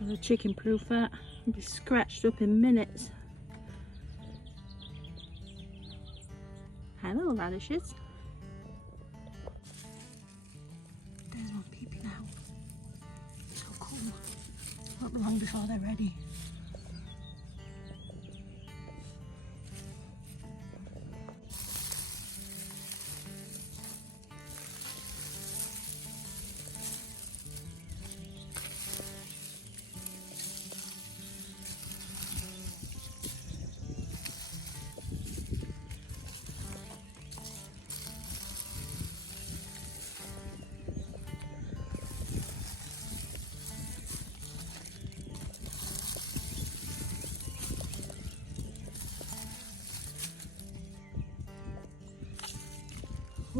The chicken proof that will be scratched up in minutes. Hello radishes. There's one peeping out. So cool. Not long before they're ready.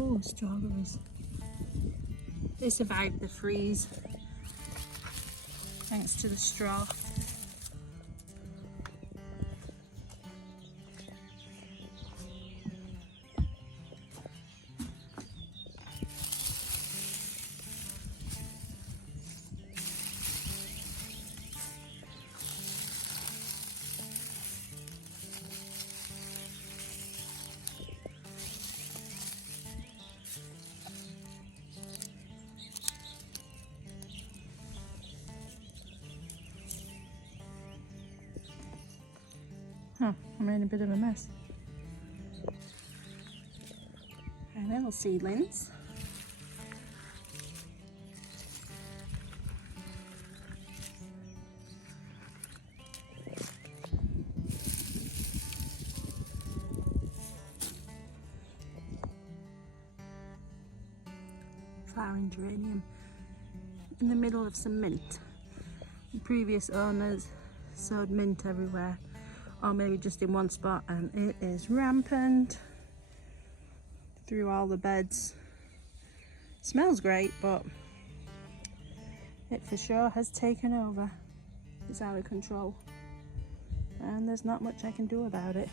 Oh, strawberries. They survived the freeze thanks to the straw. Oh, I made a bit of a mess. Our little seedlings. Flowering geranium in the middle of some mint. The previous owners sowed mint everywhere, or maybe just in one spot, and it is rampant through all the beds. Smells great, but it for sure has taken over. It's out of control, and there's not much I can do about it.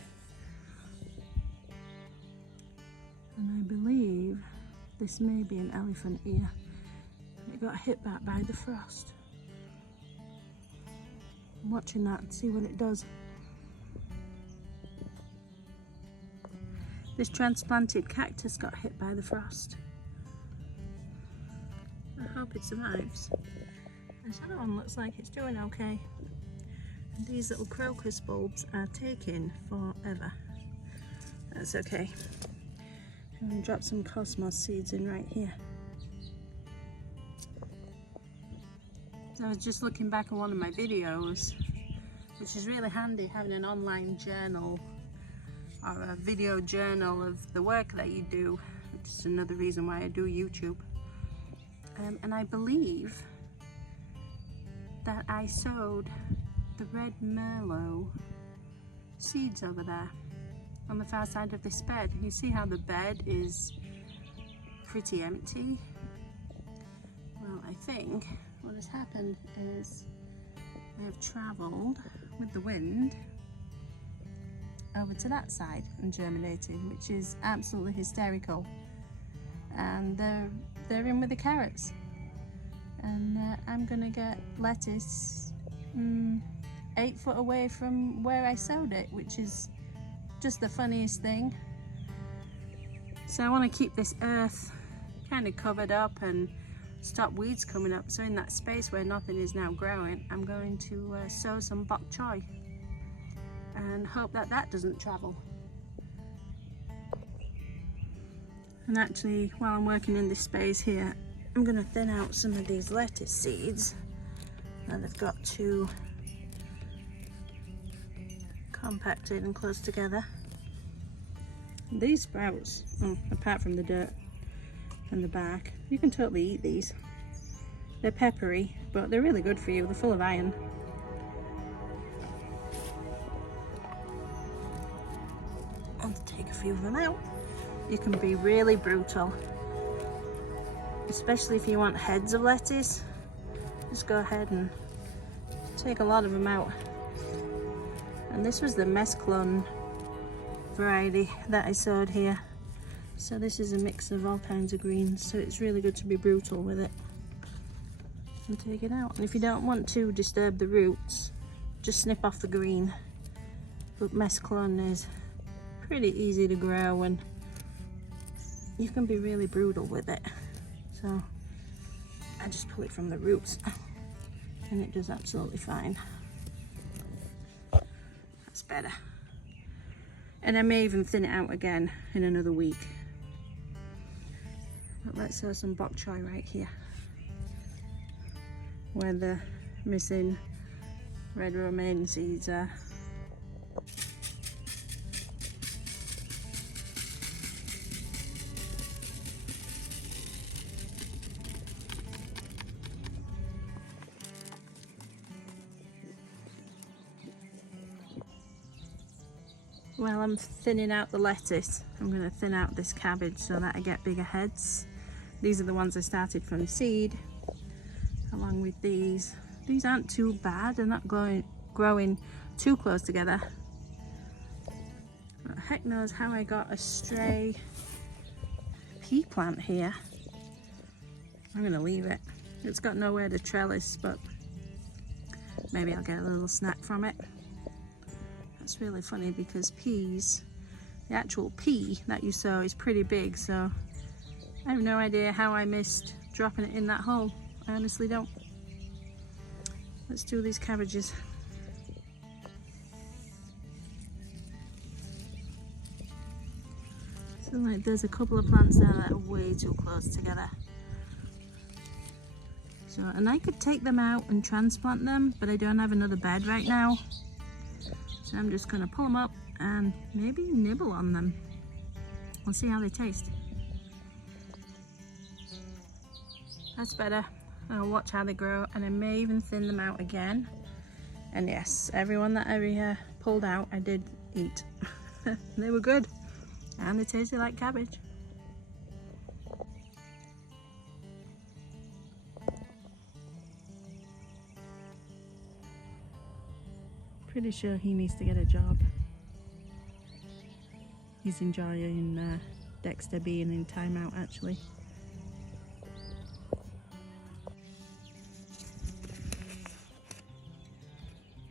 And I believe this may be an elephant ear. It got hit back by the frost. I'm watching that and see what it does. This transplanted cactus got hit by the frost. I hope it survives. This other one looks like it's doing okay. And these little crocus bulbs are taking forever. That's okay. I'm going to drop some cosmos seeds in right here. So I was just looking back on one of my videos, which is really handy having an online journal or a video journal of the work that you do, which is another reason why I do YouTube. And I believe that I sowed the red merlot seeds over there on the far side of this bed. You see how the bed is pretty empty? Well, I think what has happened is I have travelled with the wind over to that side and germinated, which is absolutely hysterical. And they're in with the carrots, and I'm gonna get lettuce 8 foot away from where I sowed it, which is just the funniest thing. So I want to keep this earth kind of covered up and stop weeds coming up. So in that space where nothing is now growing, I'm going to sow some bok choy and hope that that doesn't travel. And actually, while I'm working in this space here, I'm going to thin out some of these lettuce seeds that have got too compacted and close together. These sprouts, apart from the dirt and the bark, you can totally eat these. They're peppery, but they're really good for you. They're full of iron. And to take a few of them out, you can be really brutal. Especially if you want heads of lettuce, just go ahead and take a lot of them out. And this was the mesclun variety that I sowed here. So this is a mix of all kinds of greens, so it's really good to be brutal with it and take it out. And if you don't want to disturb the roots, just snip off the green. But mesclun is pretty easy to grow and you can be really brutal with it. So I just pull it from the roots and it does absolutely fine. That's better. And I may even thin it out again in another week. But let's sow some bok choy right here, where the missing red romaine seeds are. While I'm thinning out the lettuce, I'm going to thin out this cabbage so that I get bigger heads. These are the ones I started from seed, along with these. These aren't too bad, they're not growing too close together. But heck knows how I got a stray pea plant here. I'm going to leave it. It's got nowhere to trellis, but maybe I'll get a little snack from it. It's really funny because peas, the actual pea that you sow is pretty big, so I have no idea how I missed dropping it in that hole. I honestly don't. Let's do these cabbages. So like there's a couple of plants there that are way too close together. So, and I could take them out and transplant them, but I don't have another bed right now. So I'm just going to pull them up and maybe nibble on them. We'll see how they taste. That's better. I'll watch how they grow and I may even thin them out again. And yes, everyone that I pulled out I did eat. They were good and they tasted like cabbage. Pretty sure he needs to get a job. He's enjoying Dexter being in timeout actually.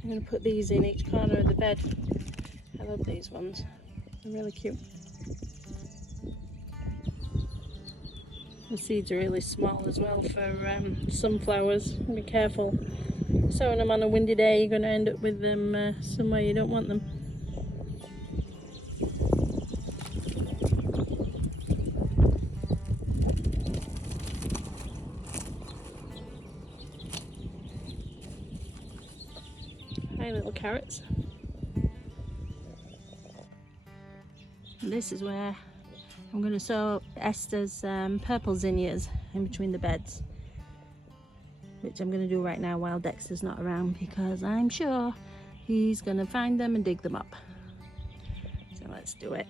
I'm going to put these in each corner of the bed. I love these ones. They're really cute. The seeds are really small as well for sunflowers. Be careful. Sowing them on a windy day, you're going to end up with them somewhere you don't want them. Hi little carrots. And this is where I'm going to sow Esther's purple zinnias in between the beds, which I'm going to do right now while Dexter's not around because I'm sure he's going to find them and dig them up. So let's do it.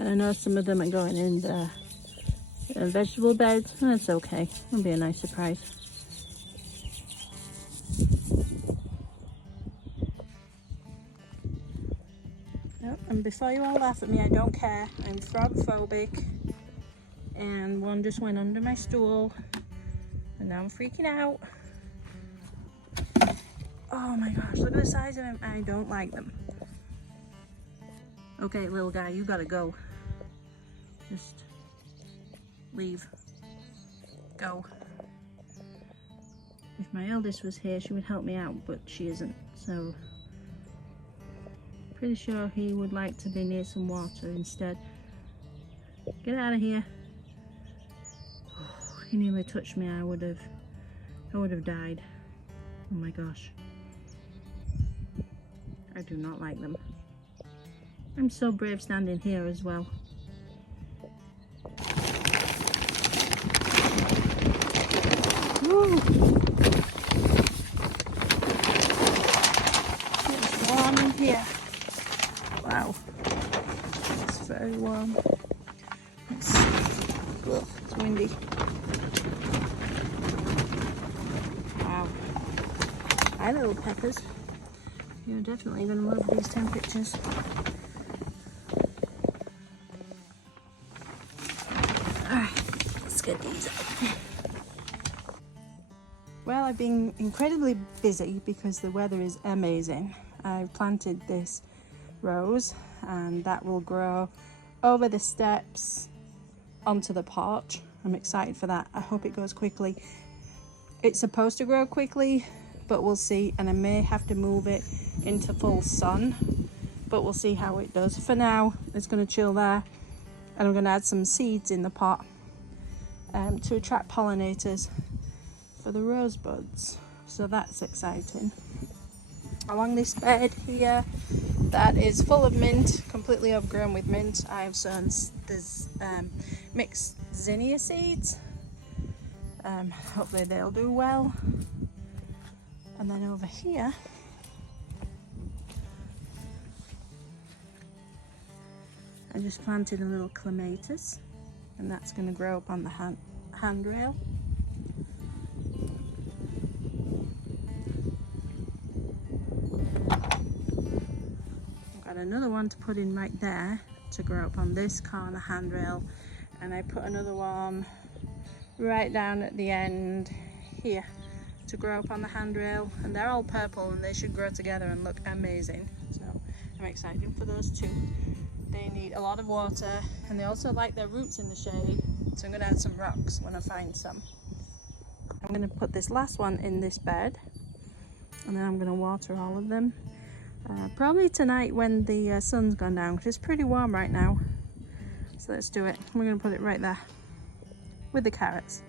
And I know some of them are going in the vegetable beds, and that's okay. It'll be a nice surprise. And before you all laugh at me, I don't care. I'm frog phobic, and one just went under my stool, and now I'm freaking out. Oh my gosh, look at the size of him. I don't like them. Okay, little guy, you gotta go. Just leave. Go. If my eldest was here, she would help me out, but she isn't, so Pretty sure he would like to be near some water instead. Get out of here. Oh, he nearly touched me. I would have died. Oh my gosh. I do not like them. I'm so brave standing here as well. Woo. It's warm in here. Wow. It's very warm. It's windy. Wow. Hi little peppers. You're definitely going to love these temperatures. Alright, let's get these out. Well, I've been incredibly busy because the weather is amazing. I've planted this rose and that will grow over the steps onto the porch. I'm excited for that. I hope it goes quickly. It's supposed to grow quickly, but we'll see, and I may have to move it into full sun, but we'll see how it does. For now, it's going to chill there, and I'm going to add some seeds in the pot to attract pollinators for the rosebuds, so that's exciting. Along this bed here that is full of mint, completely overgrown with mint, I have sown there's mixed zinnia seeds. Hopefully they'll do well. And then over here I just planted a little clematis, and that's going to grow up on the handrail. I've got another one to put in right there to grow up on this corner handrail, and I put another one right down at the end here to grow up on the handrail, and they're all purple and they should grow together and look amazing. So I'm excited for those two. They need a lot of water and they also like their roots in the shade, so I'm going to add some rocks when I find some. I'm going to put this last one in this bed and then I'm going to water all of them. Probably tonight when the sun's gone down, because it's pretty warm right now. So let's do it. We're going to put it right there with the carrots.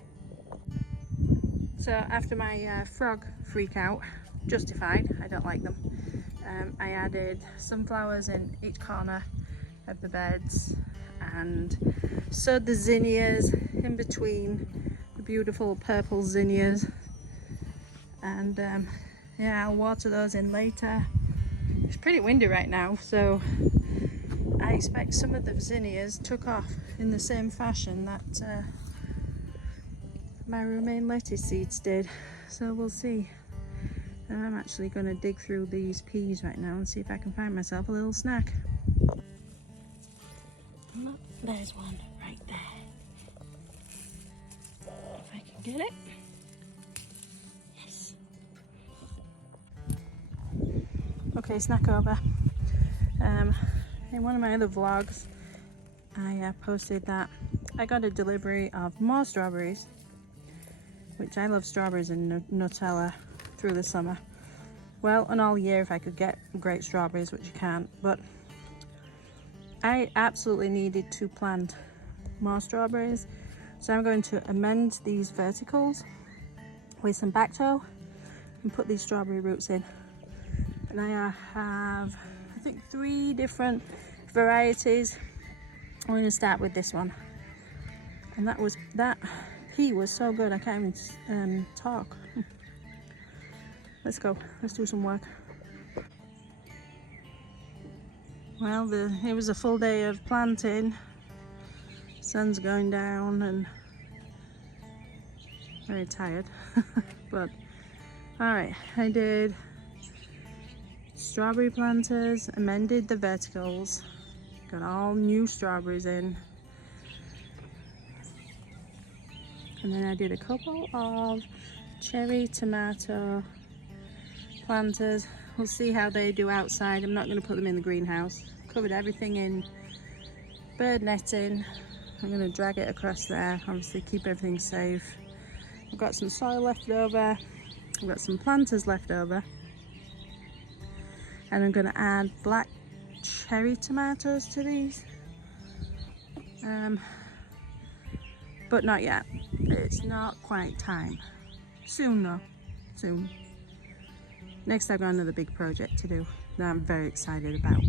So after my frog freak out, justified, I don't like them, I added sunflowers in each corner of the beds and sowed the zinnias in between the beautiful purple zinnias, and yeah, I'll water those in later. It's pretty windy right now, so I expect some of the zinnias took off in the same fashion that my romaine lettuce seeds did, so we'll see. And I'm actually going to dig through these peas right now and see if I can find myself a little snack. Oh, there's one right there. If I can get it. Yes. Okay, snack over. In one of my other vlogs, I posted that I got a delivery of more strawberries, which I love strawberries and Nutella through the summer. Well, and all year if I could get great strawberries, which you can't, but I absolutely needed to plant more strawberries. So I'm going to amend these verticals with some backtoe and put these strawberry roots in. And I have, I think, 3 different varieties. I'm going to start with this one. And that pea was so good I can't even talk. Let's go. Let's do some work. Well, it was a full day of planting. Sun's going down and very tired. But alright, I did strawberry planters, amended the verticals, got all new strawberries in. And then I did a couple of cherry tomato planters. We'll see how they do outside. I'm not going to put them in the greenhouse. Covered everything in bird netting. I'm going to drag it across there, obviously keep everything safe. I've got some soil left over. I've got some planters left over. And I'm going to add black cherry tomatoes to these. But not yet. It's not quite time. Soon though, soon. Next I've got another big project to do that I'm very excited about.